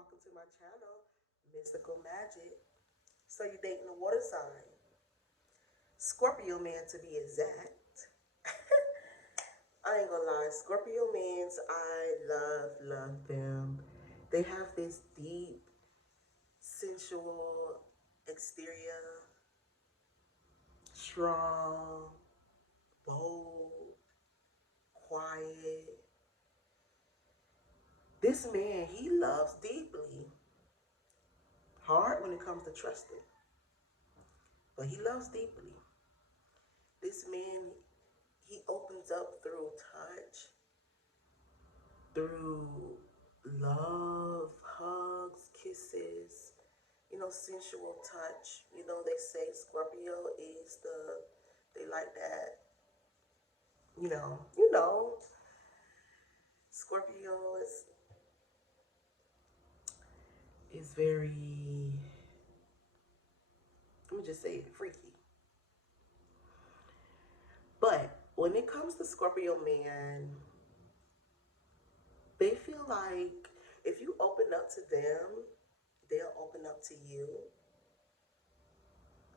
welcome to my channel, Mystical Magic. So you're dating a water sign, Scorpio man to be exact. I ain't gonna lie, Scorpio mans, I love them. They have this deep, sensual exterior, strong, bold, quiet. This man, he loves deeply. Hard when it comes to trusting, but he loves deeply. This man, he opens up through touch, through love, hugs, kisses, sensual touch. They say Scorpio is they like that, Scorpio is very, let me just say it, freaky. But when it comes to Scorpio man, they feel like if you open up to them, they'll open up to you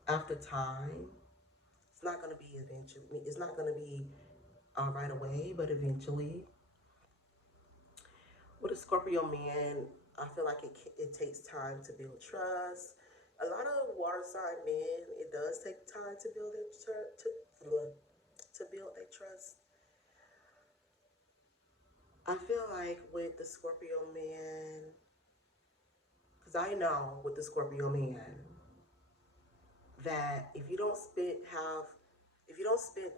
after time. It's not going to be eventually, it's not going to be right away, but eventually. With a Scorpio man, I feel like it takes time to build trust. A lot of water sign men, it does take time to build to build their trust. I feel like with the Scorpio man, because I know with the Scorpio man that if you don't spend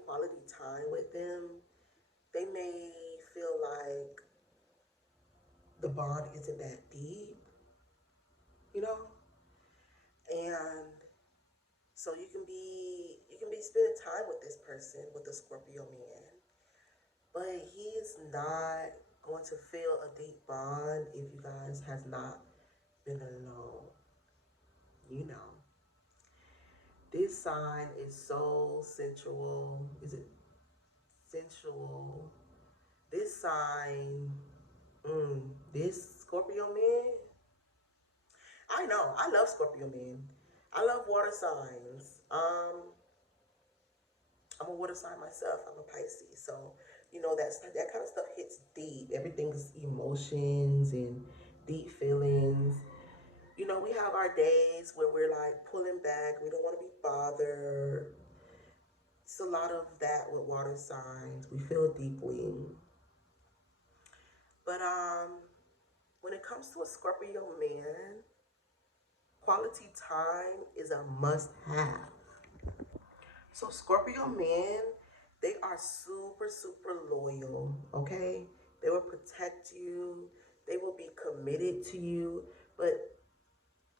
quality time with them, they may feel like the bond isn't that deep, you know? And so you can be spending time with this person, with the Scorpio man, but he is not going to feel a deep bond if you guys has not been alone. You know. This sign is so sensual. Is it sensual? This sign, this Scorpio man, I know. I love Scorpio men. I love water signs. I'm a water sign myself. I'm a Pisces, so that kind of stuff hits deep. Everything's emotions and deep feelings. We have our days where we're like pulling back. We don't want to be bothered. It's a lot of that with water signs. We feel deeply, but when it comes to a Scorpio man, quality time is a must have. So Scorpio men, they are super, super loyal, okay? They will protect you. They will be committed to you. But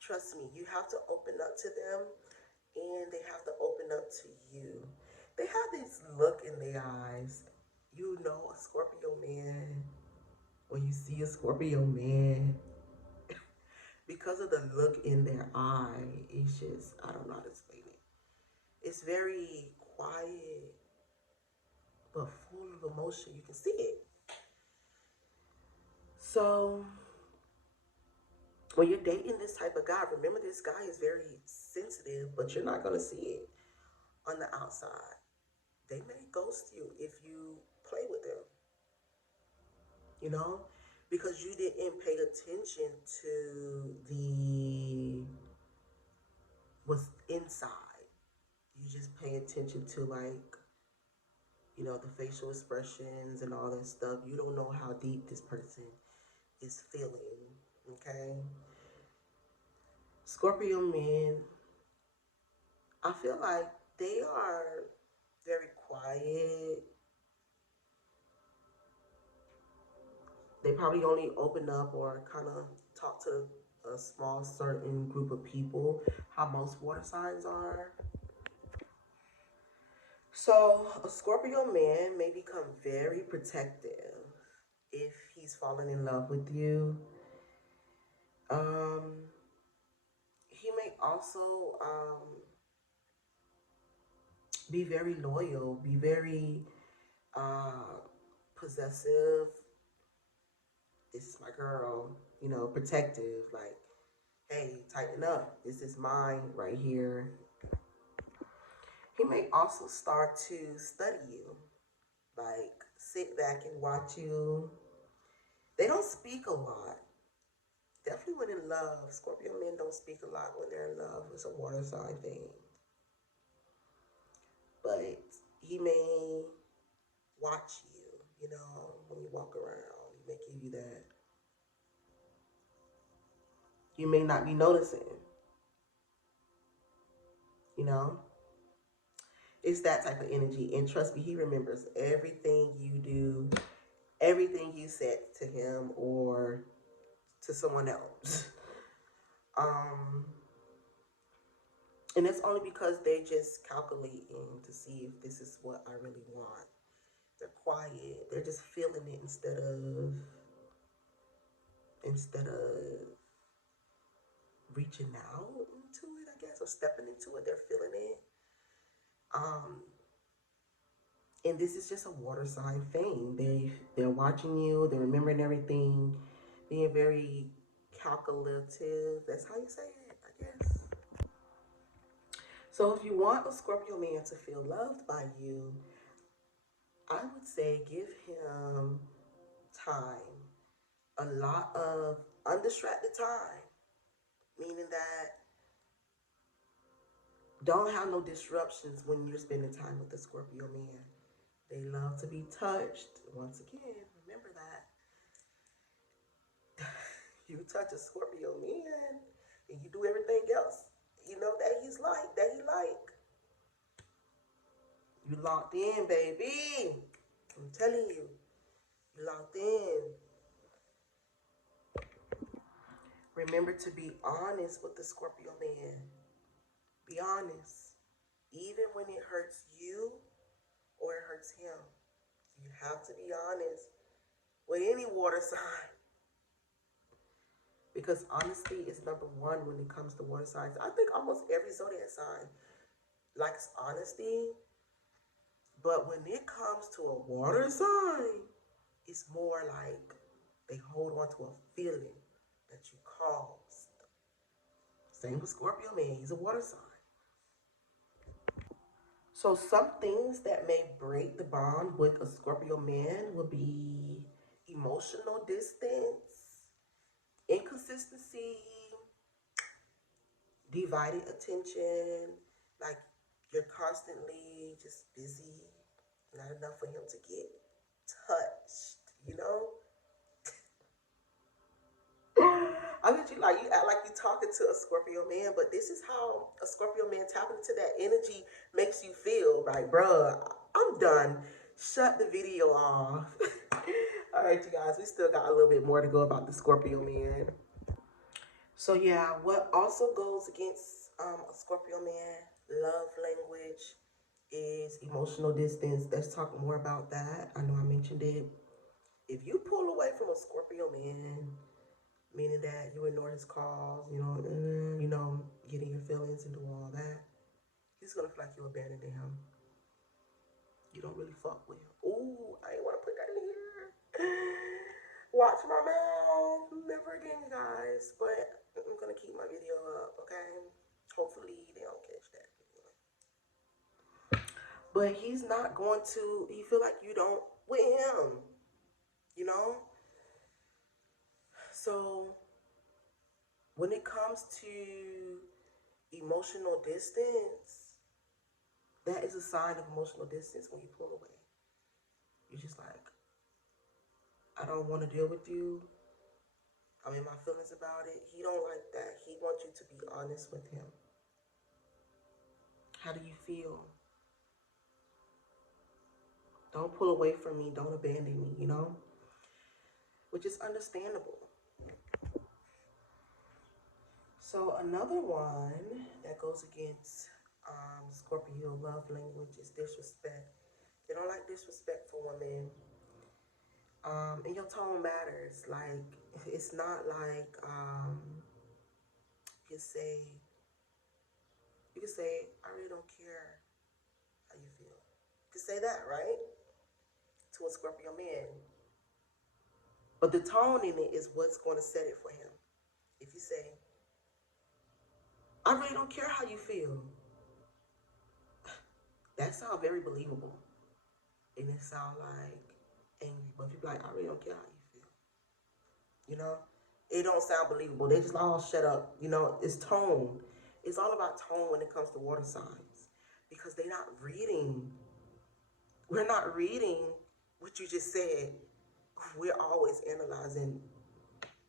trust me, you have to open up to them and they have to open up to you. They have this look in their eyes. A Scorpio man, when you see a Scorpio man, because of the look in their eye, it's just, I don't know how to explain it. It's very quiet, but full of emotion. You can see it. So when you're dating this type of guy, remember this guy is very sensitive, but you're not gonna see it on the outside. They may ghost you if you play with them, you know, because you didn't pay attention to the what's inside. You just pay attention to the facial expressions and all that stuff. You don't know how deep this person is feeling. Okay. Scorpio men, I feel like they are very quiet. They probably only open up or kind of talk to a small certain group of people, how most water signs are. So a Scorpio man may become very protective if he's fallen in love with you. Um, he may also be very loyal, be very uh, possessive. This is my girl. you know, protective, like, hey, tighten up. This is mine right here. He may also start to study you, like sit back and watch you. They don't speak a lot. Definitely when in love. Scorpio men don't speak a lot when they're in love. It's a water sign thing. But he may watch you, you know, when you walk around. He may give you that. You may not be noticing, you know. It's that type of energy. And trust me, he remembers everything you do, everything you said to him or to someone else. um, and it's only because they just calculating to see if this is what I really want. They're quiet. They're just feeling it instead of reaching out into it, I guess, or stepping into it. They're feeling it. Um, and this is just a water sign thing. They're watching you. They're remembering everything, being very calculative. That's how you say it, I guess. So if you want a Scorpio man to feel loved by you, I would say give him time, a lot of undistracted time, meaning that don't have no disruptions when you're spending time with the Scorpio man. They love to be touched. Once again, remember that. You touch a Scorpio man and you do everything else, you know, that he like. You locked in, baby. I'm telling you, you locked in. Remember to be honest with the Scorpio man. Be honest. Even when it hurts you or it hurts him. You have to be honest with any water sign. Because honesty is number one when it comes to water signs. I think almost every zodiac sign likes honesty. But when it comes to a water sign, it's more like they hold on to a feeling that you caused. Same with Scorpio man, he's a water sign. So some things that may break the bond with a Scorpio man would be emotional distance, inconsistency, divided attention, like you're constantly just busy, not enough for him to get touched, you know? I bet you like you act like you talking to a Scorpio man, but this is how a Scorpio man tapping into that energy makes you feel. Like, bruh, I'm done. Shut the video off. All right, you guys, we still got a little bit more to go about the Scorpio man. So yeah, what also goes against a Scorpio man love language is emotional distance. Let's talk more about that. I know I mentioned it. If you pull away from a Scorpio man, meaning that you ignore his calls, getting your feelings and doing all that, he's gonna feel like you abandoned him. You don't really fuck with him. Ooh, I ain't wanna put that in here. Watch my mouth. Never again, guys. But I'm gonna keep my video up, okay? Hopefully they don't catch that. But he's not going to. He feel like you don't with him, you know. So when it comes to emotional distance, that is a sign of emotional distance when you pull away. You're just like, I don't want to deal with you. I'm in my feelings about it. He don't like that. He wants you to be honest with him. How do you feel? Don't pull away from me. Don't abandon me, you know? Which is understandable. So another one that goes against Scorpio love language is disrespect. They don't like disrespectful women. And your tone matters. Like it's not like you say you can say I really don't care how you feel. You can say that right to a Scorpio man. But the tone in it is what's going to set it for him. If you say, I really don't care how you feel, that sounds very believable. And it sounds like angry. But if you be like, I really don't care how you feel, you know, it don't sound believable. They just like, oh, shut up. You know, it's tone. It's all about tone when it comes to water signs because they're not reading. We're not reading what you just said. We're always analyzing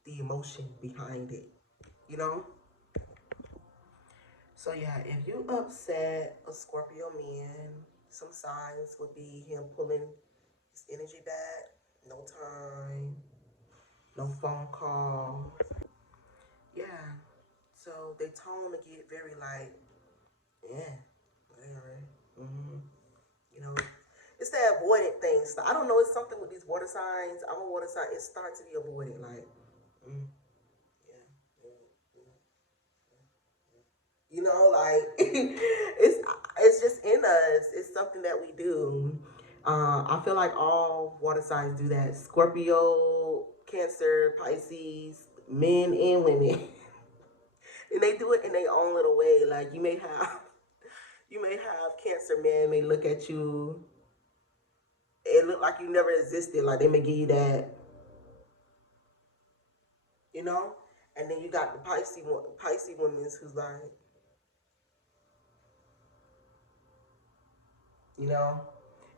the emotion behind it, you know? So yeah, if you upset a Scorpio man, some signs would be him pulling his energy back, no time, no phone call. Yeah. So they tone to get very like, yeah, whatever. Mm-hmm. You know, it's the avoidant things. I don't know. It's something with these water signs. I'm a water sign. It starts to be avoidant. Like, mm, yeah, yeah, yeah. You know, like it's just in us. It's something that we do. I feel like all water signs do that. Scorpio, Cancer, Pisces, men and women, and they do it in their own little way. Like you may have Cancer men may look at you. It look like you never existed. Like they may give you that, you know. And then you got the Pisces women who's like, you know.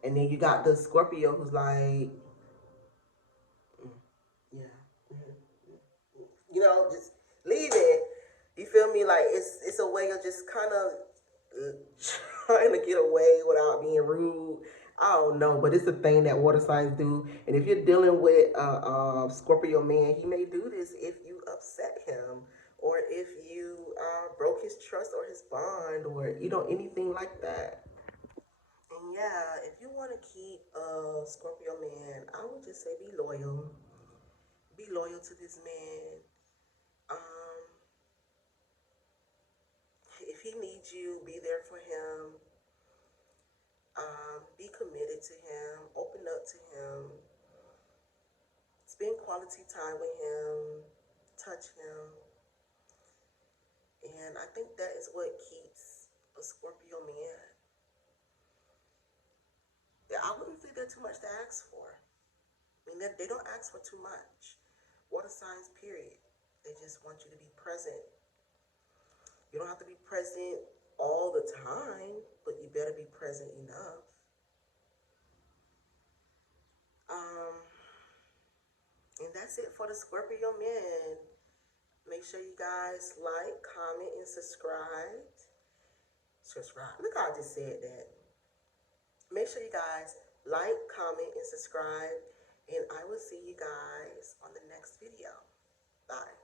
And then you got the Scorpio who's like, mm, yeah, you know, just leave it. You feel me? Like it's a way of just kind of trying to get away without being rude. I don't know, but it's a thing that water signs do. And if you're dealing with a Scorpio man, he may do this if you upset him, or if you broke his trust or his bond, or anything like that. And yeah, if you want to keep a Scorpio man, I would just say be loyal. Be loyal to this man. Um, if he needs you, be there for him. Be committed to him. Open up to him. Spend quality time with him. Touch him. And I think that is what keeps a Scorpio man. Yeah, I wouldn't say they're too much to ask for. I mean, they don't ask for too much. Water signs, period. They just want you to be present. You don't have to be present all the time, but you better be present enough. Um, and that's it for the Scorpio men. Make sure you guys like, comment, and subscribe. Subscribe. Look how I just said that. Make sure you guys like, comment, and subscribe. And I will see you guys on the next video. Bye.